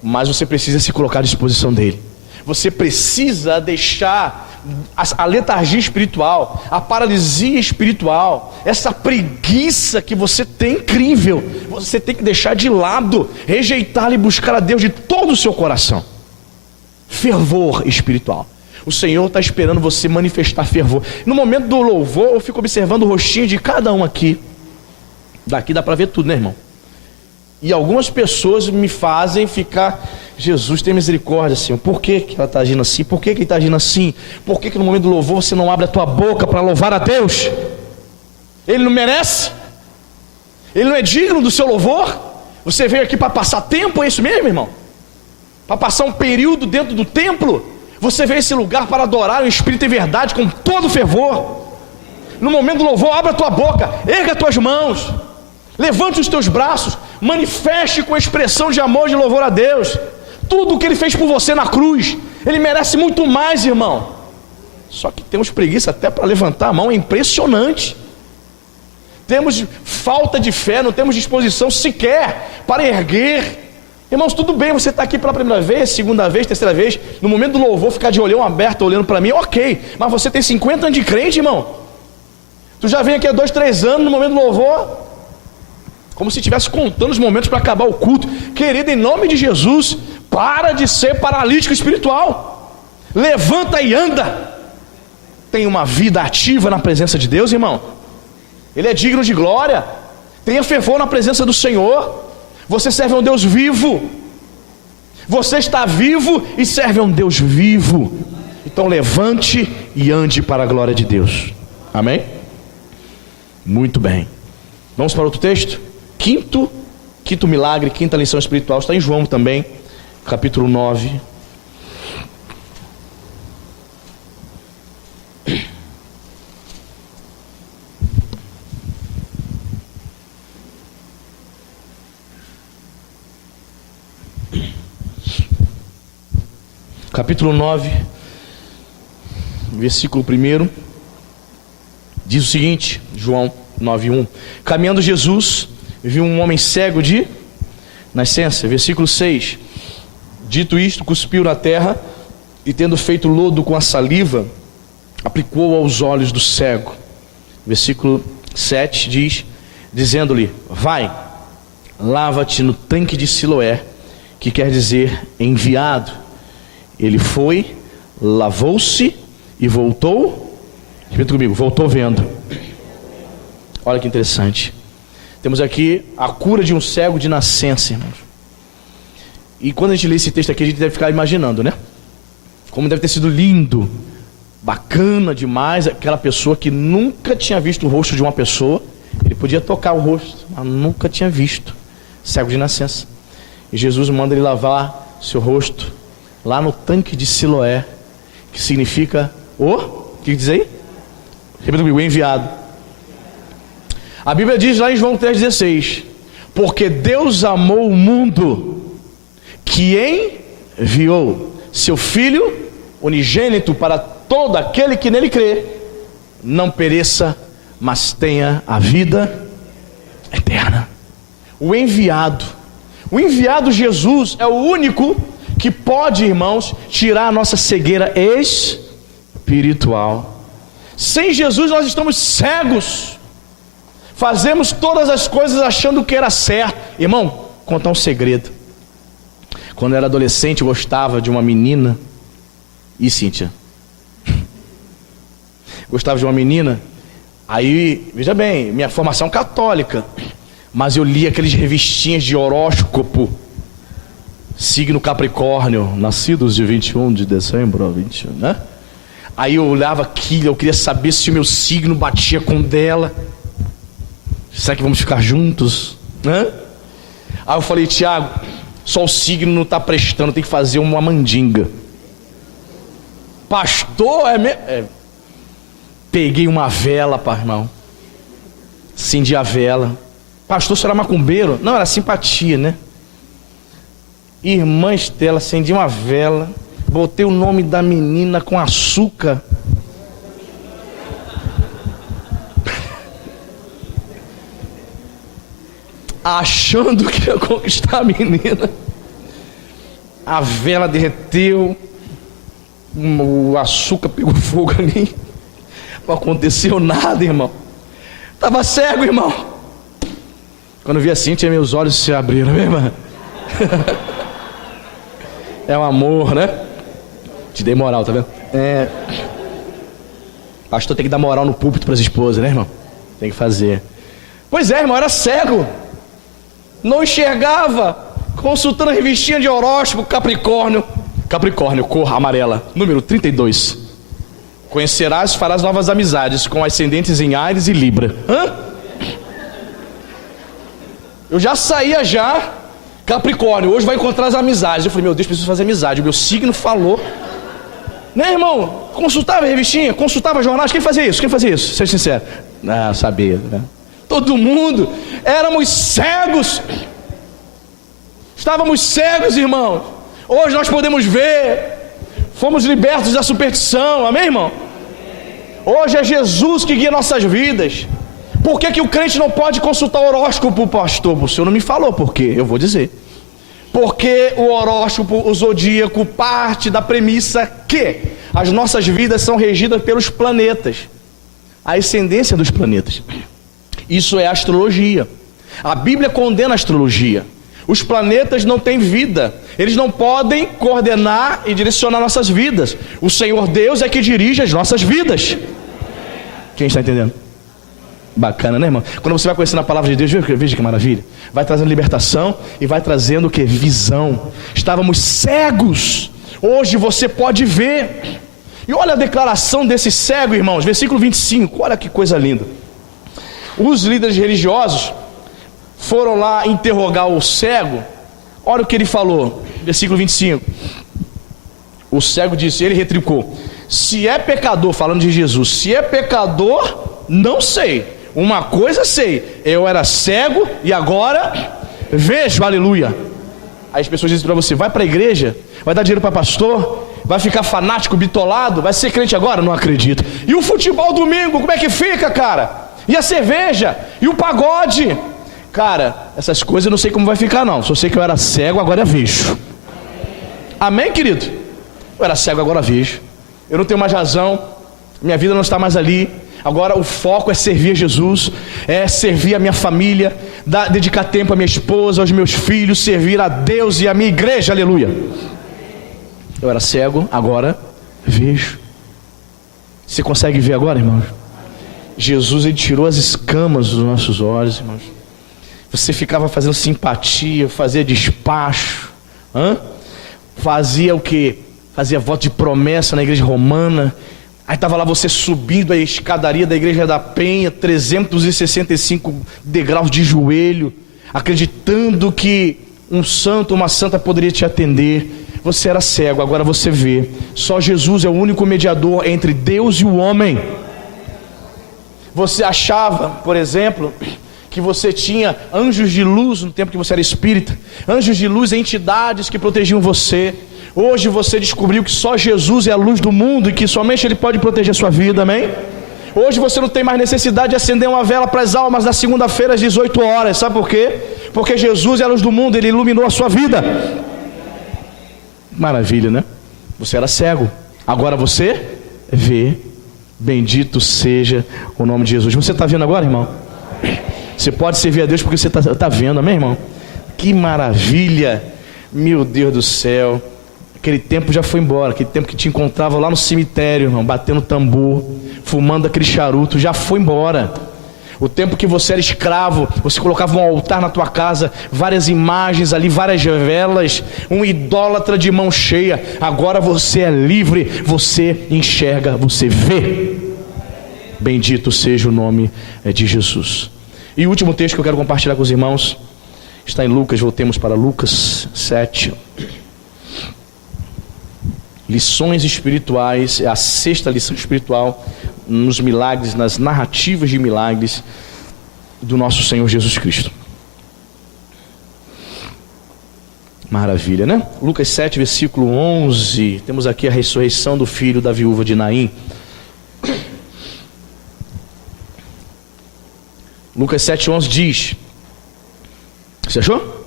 Mas você precisa se colocar à disposição dEle. Você precisa deixar a letargia espiritual, a paralisia espiritual, essa preguiça que você tem incrível, você tem que deixar de lado, rejeitá-la e buscar a Deus de todo o seu coração. Fervor espiritual. O Senhor está esperando você manifestar fervor. No momento do louvor, eu fico observando o rostinho de cada um aqui. Daqui dá para ver tudo, né, irmão? E algumas pessoas me fazem ficar... Jesus, tem misericórdia, Senhor. Por que ela está agindo assim? Por que ele está agindo assim? Por que no momento do louvor você não abre a tua boca para louvar a Deus? Ele não merece? Ele não é digno do seu louvor? Você veio aqui para passar tempo, é isso mesmo, irmão? Para passar um período dentro do templo? Você veio a esse lugar para adorar o Espírito em verdade, com todo fervor. No momento do louvor, abre a tua boca, erga as tuas mãos, levante os teus braços, manifeste com expressão de amor e de louvor a Deus. Tudo o que Ele fez por você na cruz, Ele merece muito mais, irmão. Só que temos preguiça até para levantar a mão, é impressionante. Temos falta de fé, não temos disposição sequer para erguer. Irmãos, tudo bem, você está aqui pela primeira vez, segunda vez, terceira vez, no momento do louvor ficar de olhão aberto olhando para mim, ok, mas você tem 50 anos de crente, irmão. Tu já vem aqui há 2, 3 anos no momento do louvor, como se estivesse contando os momentos para acabar o culto. Querido, em nome de Jesus, para de ser paralítico espiritual, levanta e anda. Tem uma vida ativa na presença de Deus, irmão. Ele é digno de glória. Tenha fervor na presença do Senhor. Você serve a um Deus vivo. Você está vivo e serve a um Deus vivo. Então levante e ande para a glória de Deus. Amém? Muito bem. Vamos para outro texto? Quinto milagre, quinta lição espiritual, está em João também, capítulo 9. capítulo 9, versículo 1, diz o seguinte, João 9:1. Caminhando Jesus, viu um homem cego de nascença. Versículo 6. Dito isto, cuspiu na terra e, tendo feito lodo com a saliva, aplicou aos olhos do cego. Versículo 7 diz, dizendo-lhe: vai, lava-te no tanque de Siloé, que quer dizer enviado. Ele foi, lavou-se e voltou. Repita comigo, voltou vendo. Olha que interessante. Temos aqui a cura de um cego de nascença, irmãos. E quando a gente lê esse texto aqui, a gente deve ficar imaginando, né? Como deve ter sido lindo, bacana demais, aquela pessoa que nunca tinha visto o rosto de uma pessoa. Ele podia tocar o rosto, mas nunca tinha visto. Cego de nascença. E Jesus manda ele lavar seu rosto lá no tanque de Siloé, que significa o que diz aí? Repita comigo, o enviado. A Bíblia diz lá em João 3,16: porque Deus amou o mundo, que enviou seu Filho unigênito para todo aquele que nele crê, não pereça, mas tenha a vida eterna. O enviado Jesus é o único que pode, irmãos, tirar a nossa cegueira espiritual. Sem Jesus nós estamos cegos, fazemos todas as coisas achando que era certo. Irmão, contar um segredo. Quando eu era adolescente, eu gostava de uma menina. E Cíntia? Gostava de uma menina. Aí, veja bem, minha formação católica, mas eu li aqueles revistinhas de horóscopo. Signo Capricórnio, nascidos de 21 de dezembro a 21, né? Aí eu olhava aquilo, eu queria saber se o meu signo batia com o dela. Será que vamos ficar juntos? Né? Aí eu falei: Tiago, só o signo não está prestando, tem que fazer uma mandinga. Pastor, peguei uma vela, pai, irmão. Acendi a vela. Pastor, você era macumbeiro? Não, era simpatia, né? Irmã Estela, acendi uma vela, botei o nome da menina com açúcar. Achando que ia conquistar a menina. A vela derreteu, o açúcar pegou fogo ali. Não aconteceu nada, irmão. Estava cego, irmão. Quando eu vi a Cíntia, meus olhos se abriram, minha irmã. É um amor, né? Te dei moral, tá vendo? Pastor tem que dar moral no púlpito para as esposas, né, irmão? Tem que fazer. Pois é, irmão, era cego. Não enxergava. Consultando a revistinha de horóscopo, Capricórnio, cor amarela, número 32. Conhecerás e farás novas amizades com ascendentes em Áries e Libra. Eu já saía já, Capricórnio, hoje vai encontrar as amizades. Eu falei: meu Deus, preciso fazer amizade. O meu signo falou. Né, irmão? Consultava a revistinha, consultava jornais. Quem fazia isso? Seja sincero. Ah, sabia, né? Todo mundo. Éramos cegos. Estávamos cegos, irmão. Hoje nós podemos ver. Fomos libertos da superstição. Amém, irmão? Hoje é Jesus que guia nossas vidas. Por que o crente não pode consultar o horóscopo, pastor? O senhor não me falou por quê? Eu vou dizer. Porque o horóscopo, o zodíaco, parte da premissa que as nossas vidas são regidas pelos planetas, a ascendência dos planetas. Isso é astrologia. A Bíblia condena a astrologia. Os planetas não têm vida, eles não podem coordenar e direcionar nossas vidas. O Senhor Deus é que dirige as nossas vidas. Quem está entendendo? Bacana, né, irmão? Quando você vai conhecendo a palavra de Deus, veja que maravilha. Vai trazendo libertação e vai trazendo o que? Visão. Estávamos cegos. Hoje você pode ver. E olha a declaração desse cego, irmãos. Versículo 25. Olha que coisa linda. Os líderes religiosos foram lá interrogar o cego. Olha o que ele falou. Versículo 25. O cego disse, ele retrucou: se é pecador, falando de Jesus, se é pecador, não sei. Uma coisa sei, eu era cego e agora vejo, aleluia. Aí as pessoas dizem para você: vai para a igreja, vai dar dinheiro para pastor, Vai ficar fanático, bitolado? Vai ser crente agora? Não acredito. E o futebol domingo, como é que fica, cara? E a cerveja? E o pagode? Cara, essas coisas eu não sei como vai ficar não. Só sei que eu era cego, agora eu vejo. Amém, querido? Eu era cego, agora vejo. Eu não tenho mais razão. Minha vida não está mais ali. Agora o foco é servir a Jesus, é servir a minha família, dedicar tempo à minha esposa, aos meus filhos, servir a Deus e a minha igreja, aleluia. Eu era cego, agora vejo. Você consegue ver agora, irmãos? Jesus, ele tirou as escamas dos nossos olhos, irmãos. Você ficava fazendo simpatia, fazia despacho, fazia o que? Fazia voto de promessa na igreja romana. Aí estava lá você subindo a escadaria da igreja da Penha, 365 degraus de joelho, acreditando que um santo, uma santa poderia te atender. Você era cego, agora você vê. Só Jesus é o único mediador entre Deus e o homem. Você achava, por exemplo, que você tinha anjos de luz no tempo que você era espírita. Anjos de luz, entidades que protegiam você. Hoje você descobriu que só Jesus é a luz do mundo e que somente Ele pode proteger a sua vida, amém? Hoje você não tem mais necessidade de acender uma vela para as almas na segunda-feira às 18 horas, sabe por quê? Porque Jesus é a luz do mundo, Ele iluminou a sua vida. Maravilha, né? Você era cego, agora você vê. Bendito seja o nome de Jesus. Você está vendo agora, irmão? Você pode servir a Deus porque você está vendo, amém, irmão? Que maravilha, meu Deus do céu. Aquele tempo já foi embora, aquele tempo que te encontrava lá no cemitério, irmão, batendo tambor, fumando aquele charuto, já foi embora. O tempo que você era escravo, você colocava um altar na tua casa, várias imagens ali, várias velas, um idólatra de mão cheia. Agora você é livre, você enxerga, você vê. Bendito seja o nome de Jesus. E o último texto que eu quero compartilhar com os irmãos está em Lucas. Voltemos para Lucas 7. Lições espirituais, é a sexta lição espiritual nos milagres, nas narrativas de milagres do nosso Senhor Jesus Cristo. Maravilha, né? Lucas 7, versículo 11. Temos aqui a ressurreição do filho da viúva de Naim. Lucas 7, 11 diz: você achou?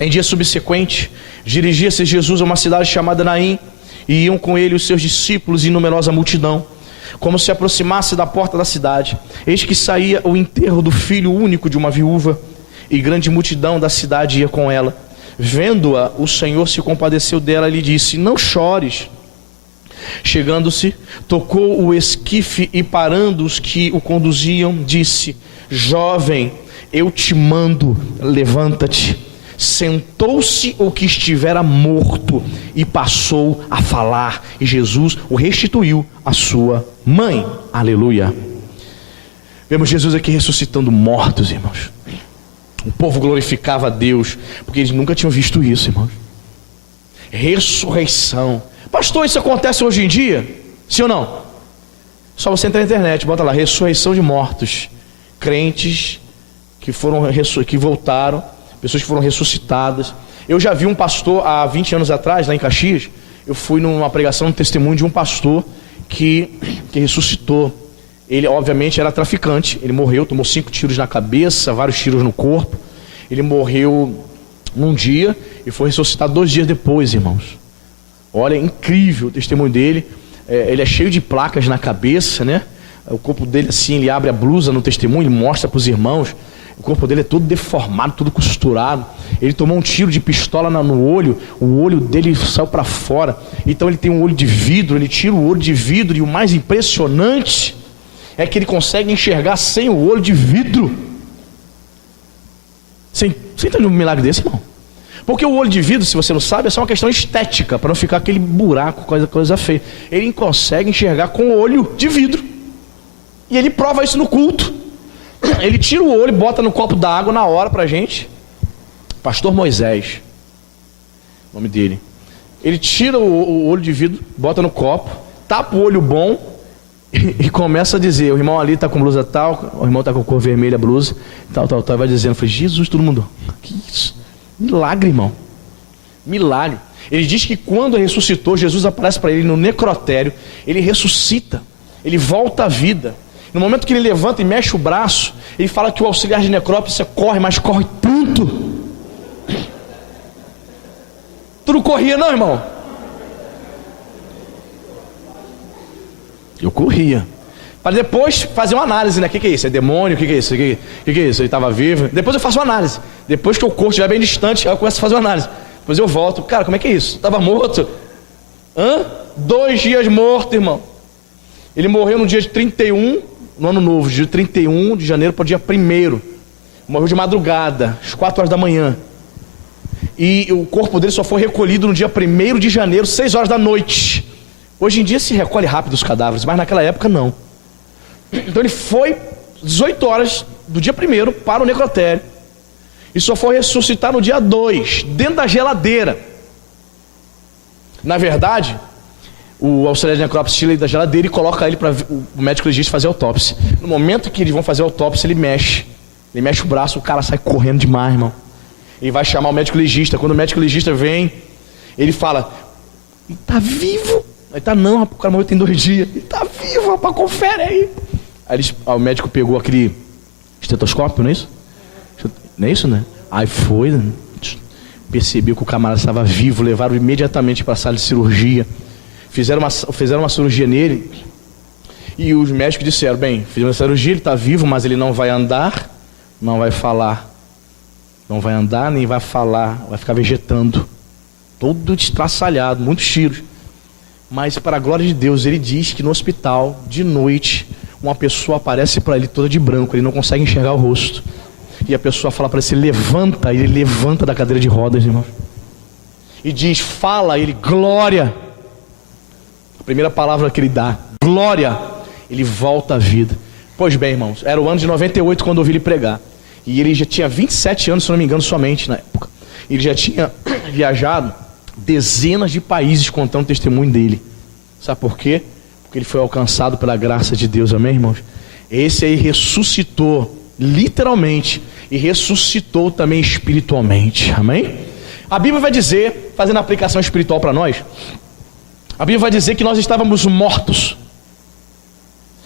Em dia subsequente, dirigia-se Jesus a uma cidade chamada Naim, e iam com ele os seus discípulos e numerosa multidão. Como se aproximasse da porta da cidade, eis que saía o enterro do filho único de uma viúva, e grande multidão da cidade ia com ela. Vendo-a, o Senhor se compadeceu dela e lhe disse: não chores. Chegando-se, tocou o esquife e, parando os que o conduziam, disse: jovem, eu te mando, levanta-te. Sentou-se o que estivera morto e passou a falar, e Jesus o restituiu à sua mãe. Aleluia. Vemos Jesus aqui ressuscitando mortos, irmãos. O povo glorificava a Deus, porque eles nunca tinham visto isso, irmãos. Ressurreição. Pastor, isso acontece hoje em dia? Sim ou não? Só você entrar na internet, bota lá, ressurreição de mortos. Crentes que voltaram, pessoas que foram ressuscitadas. Eu já vi um pastor há 20 anos atrás, lá em Caxias. Eu fui numa pregação, um testemunho de um pastor que ressuscitou. Ele obviamente era traficante. Ele morreu, tomou 5 tiros na cabeça, vários tiros no corpo. Ele morreu num dia e foi ressuscitado 2 dias depois, irmãos. Olha, incrível o testemunho dele. Ele é cheio de placas na cabeça, né? O corpo dele assim, ele abre a blusa no testemunho, ele mostra para os irmãos. O corpo dele é todo deformado, todo costurado. Ele tomou um tiro de pistola no olho. O olho dele saiu para fora. Então ele tem um olho de vidro. Ele tira o olho de vidro. E o mais impressionante é que ele consegue enxergar sem o olho de vidro. Você entende um milagre desse, irmão? Porque o olho de vidro, se você não sabe, é só uma questão estética, para não ficar aquele buraco, coisa feia. Ele consegue enxergar com o olho de vidro. E ele prova isso no culto. Ele tira o olho, bota no copo d'água na hora pra gente. Pastor Moisés, o nome dele. Ele tira o olho de vidro, bota no copo, tapa o olho bom e começa a dizer: o irmão ali está com blusa tal, o irmão está com cor vermelha a blusa, tal, e vai dizendo. Eu falei: Jesus, todo mundo, que isso? Milagre, irmão. Milagre. Ele diz que quando ressuscitou, Jesus aparece para ele no necrotério, ele ressuscita, ele volta à vida. No momento que ele levanta e mexe o braço, ele fala que o auxiliar de necrópsia corre, mas corre tanto. Tu não corria não, irmão? Eu corria. Para depois fazer uma análise, né? O que é isso? É demônio? O que é isso? O que é isso? Ele estava vivo? Depois eu faço uma análise. Depois que o corpo estiver bem distante, eu começo a fazer uma análise. Depois eu volto. Cara, como é que é isso? Estava morto? 2 dias morto, irmão. Ele morreu no dia de 31, no ano novo, dia 31 de janeiro para o dia 1º. Morreu de madrugada, às 4 horas da manhã. E o corpo dele só foi recolhido no dia 1º de janeiro, 6 horas da noite. Hoje em dia se recolhe rápido os cadáveres, mas naquela época não. Então ele foi 18 horas do dia 1º para o necrotério. E só foi ressuscitar no dia 2, dentro da geladeira. Na verdade, o auxiliar de necrópsia tira ele da geladeira e coloca ele para o médico legista fazer autópsia. No momento que eles vão fazer a autópsia, ele mexe o braço, o cara sai correndo demais, irmão. Ele vai chamar o médico legista. Quando o médico legista vem, ele fala: tá vivo? Aí tá, não, rapaz, o cara morreu tem 2 dias. Ele tá vivo, rapaz, confere aí. Aí o médico pegou aquele estetoscópio, não é isso? Não é isso, né? Aí foi, né? Percebeu que o camarada estava vivo, levaram imediatamente para a sala de cirurgia. Fizeram uma cirurgia nele. E os médicos disseram: bem, fizemos a cirurgia, ele está vivo, mas ele não vai andar, não vai falar. Não vai andar, nem vai falar, vai ficar vegetando. Todo destraçalhado, muitos tiros. Mas para a glória de Deus, ele diz que no hospital, de noite, uma pessoa aparece para ele toda de branco, ele não consegue enxergar o rosto. E a pessoa fala para ele: levanta, ele levanta da cadeira de rodas, irmão. E diz, fala, ele, glória. A primeira palavra que ele dá, glória, ele volta à vida. Pois bem, irmãos, era o ano de 98 quando eu ouvi ele pregar. E ele já tinha 27 anos, se não me engano, somente na época. Ele já tinha viajado dezenas de países contando o testemunho dele. Sabe por quê? Porque ele foi alcançado pela graça de Deus, amém, irmãos? Esse aí ressuscitou literalmente e ressuscitou também espiritualmente, amém? A Bíblia vai dizer, fazendo a aplicação espiritual para nós, a Bíblia vai dizer que nós estávamos mortos.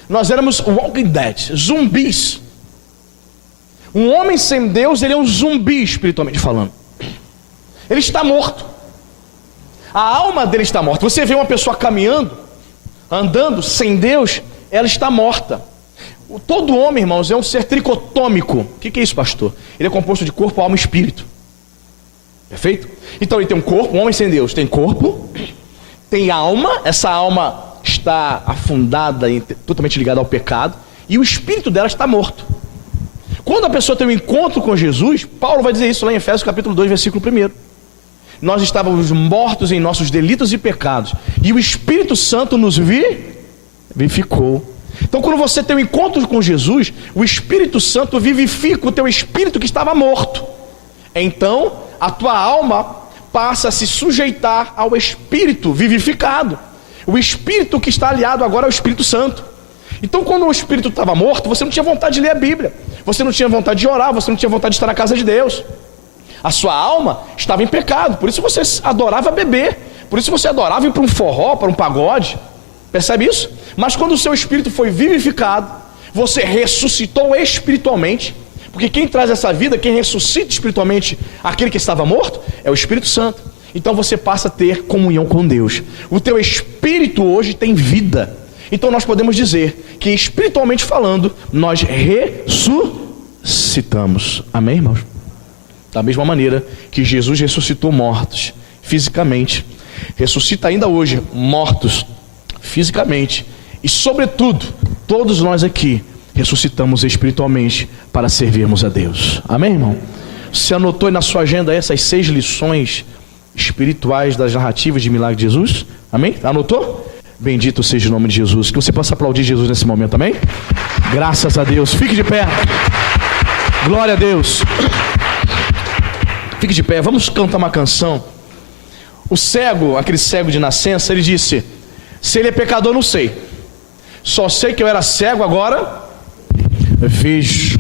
Nós éramos walking dead, zumbis. Um homem sem Deus, ele é um zumbi espiritualmente falando. Ele está morto. A alma dele está morta. Você vê uma pessoa caminhando, andando sem Deus, ela está morta. Todo homem, irmãos, é um ser tricotômico. O que é isso, pastor? Ele é composto de corpo, alma e espírito. Perfeito? Então ele tem um corpo, um homem sem Deus tem corpo, tem alma, essa alma está afundada, totalmente ligada ao pecado, e o espírito dela está morto. Quando a pessoa tem um encontro com Jesus, Paulo vai dizer isso lá em Efésios capítulo 2, versículo 1. Nós estávamos mortos em nossos delitos e pecados, e o Espírito Santo nos vivificou. Então quando você tem um encontro com Jesus, o Espírito Santo vivifica o teu espírito que estava morto. Então a tua alma passa a se sujeitar ao Espírito vivificado, o Espírito que está aliado agora ao Espírito Santo. Então quando o Espírito estava morto, você não tinha vontade de ler a Bíblia, você não tinha vontade de orar, você não tinha vontade de estar na casa de Deus. A sua alma estava em pecado, por isso você adorava beber, por isso você adorava ir para um forró, para um pagode. Percebe isso? Mas quando o seu espírito foi vivificado, você ressuscitou espiritualmente, porque quem traz essa vida, quem ressuscita espiritualmente aquele que estava morto, é o Espírito Santo. Então você passa a ter comunhão com Deus. O teu espírito hoje tem vida. Então nós podemos dizer que espiritualmente falando, nós ressuscitamos. Amém, irmãos? Da mesma maneira que Jesus ressuscitou mortos fisicamente, ressuscita ainda hoje mortos fisicamente, e sobretudo, todos nós aqui ressuscitamos espiritualmente para servirmos a Deus. Amém, irmão? Você anotou aí na sua agenda essas 6 lições espirituais das narrativas de milagre de Jesus? Amém? Anotou? Bendito seja o nome de Jesus. Que você possa aplaudir Jesus nesse momento, amém? Graças a Deus. Fique de pé. Glória a Deus. Fique de pé. Vamos cantar uma canção. O cego, aquele cego de nascença, ele disse: se ele é pecador, não sei. Só sei que eu era cego, agora vejo.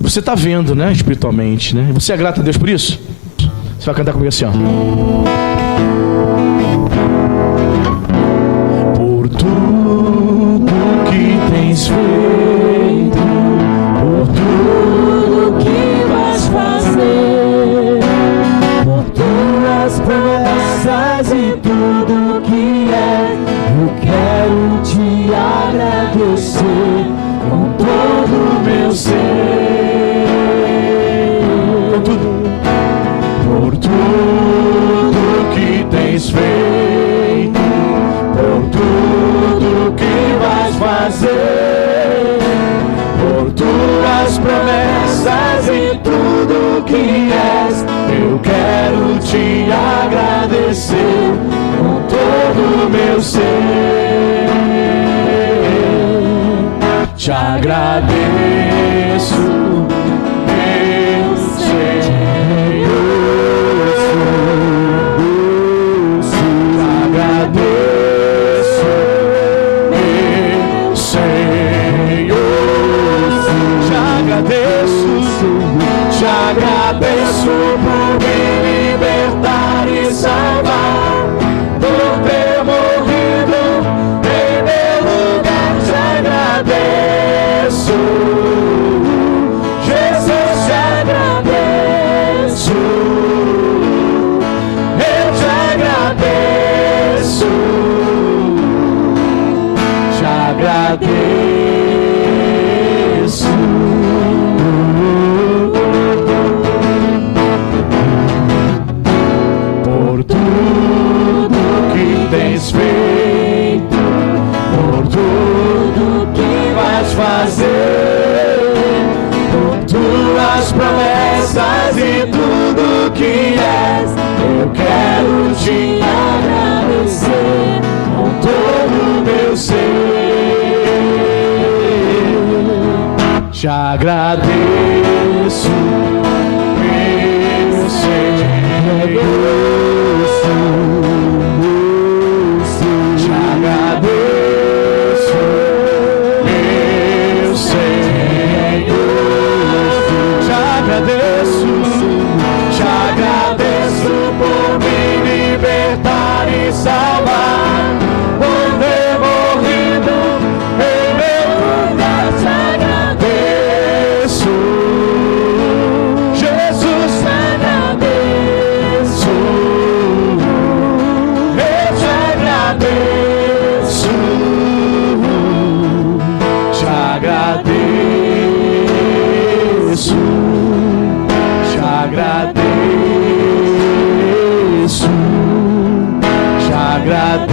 Você está vendo, né? Espiritualmente, né? Você é grato a Deus por isso? Você vai cantar comigo assim, ó. ser. Te agradeço, meu Senhor. Te agradeço, meu Senhor. Te agradeço por me libertar e salvar, por ter morrido em meu lugar. Te agradeço, Jesus, te agradeço. Eu te agradeço, te agradeço. Por tudo que tens feito, por tudo que vais fazer, por tuas promessas e tudo que és, eu quero te agradecer com todo o meu ser. Te agradeço, meu Senhor. Te agradeço, meu Senhor. Te agradeço por me libertar e salvar, por ter morrido em meu lugar. Te agradeço, Jesus, te agradeço. Eu te agradeço, te agradeço, te agradeço, te agradeço.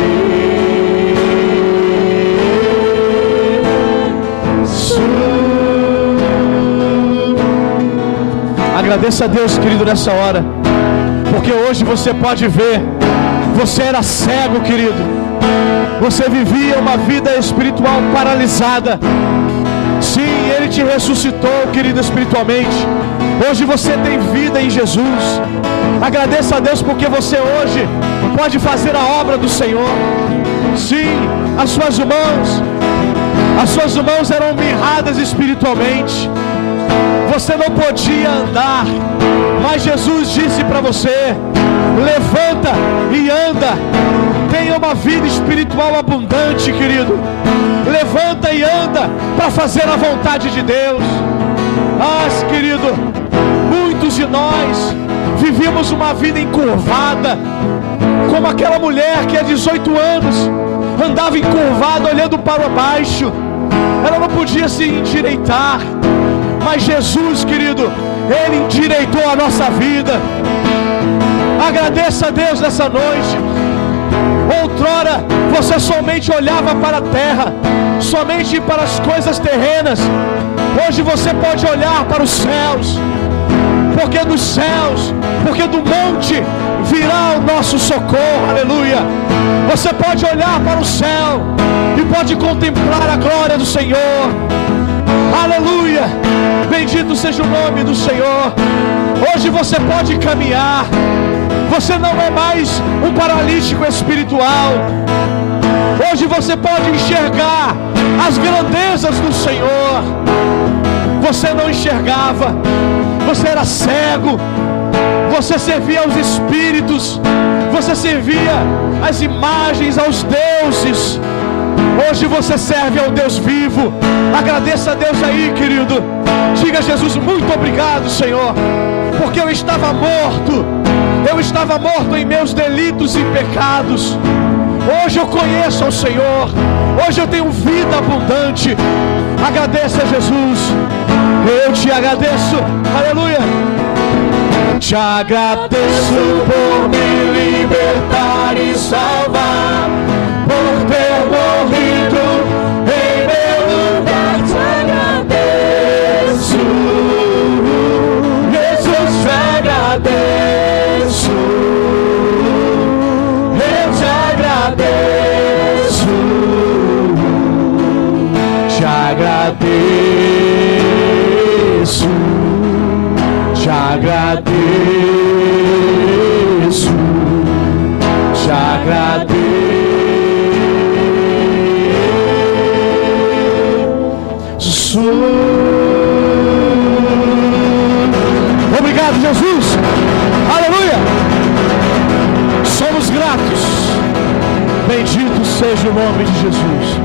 Agradeça a Deus, querido, nessa hora, porque hoje você pode ver. Você era cego, querido. Você vivia uma vida espiritual paralisada. Sim, Ele te ressuscitou, querido, espiritualmente. Hoje você tem vida em Jesus. Agradeça a Deus porque você hoje pode fazer a obra do Senhor. Sim, as suas mãos eram mirradas espiritualmente. Você não podia andar, mas Jesus disse para você: levanta e anda. Tenha uma vida espiritual abundante, querido. Levanta e anda para fazer a vontade de Deus. Mas, querido, muitos de nós vivíamos uma vida encurvada, como aquela mulher que há 18 anos andava encurvada, olhando para baixo. Ela não podia se endireitar. Mas Jesus, querido, Ele endireitou a nossa vida. Agradeça a Deus nessa noite. Outrora você somente olhava para a terra, somente para as coisas terrenas. Hoje você pode olhar para os céus, porque dos céus, porque do monte virá o nosso socorro. Aleluia. Você pode olhar para o céu e pode contemplar a glória do Senhor. Aleluia. Bendito seja o nome do Senhor. Hoje você pode caminhar. Você não é mais um paralítico espiritual. Hoje você pode enxergar as grandezas do Senhor. Você não enxergava. Você era cego. Você servia aos espíritos. Você servia às imagens, aos deuses. Hoje você serve ao Deus vivo. Agradeça a Deus aí, querido. Diga a Jesus: muito obrigado, Senhor, porque eu estava morto. Eu estava morto em meus delitos e pecados. Hoje eu conheço ao Senhor. Hoje eu tenho vida abundante. Agradeça a Jesus. Eu te agradeço. Aleluia. Te agradeço por me libertar e salvar, por ter morrido em meu lugar. Te agradeço, Jesus, te agradeço. Eu te agradeço. agradeço, te agradeço. Obrigado, Jesus. Aleluia. Somos gratos. Bendito seja o nome de Jesus.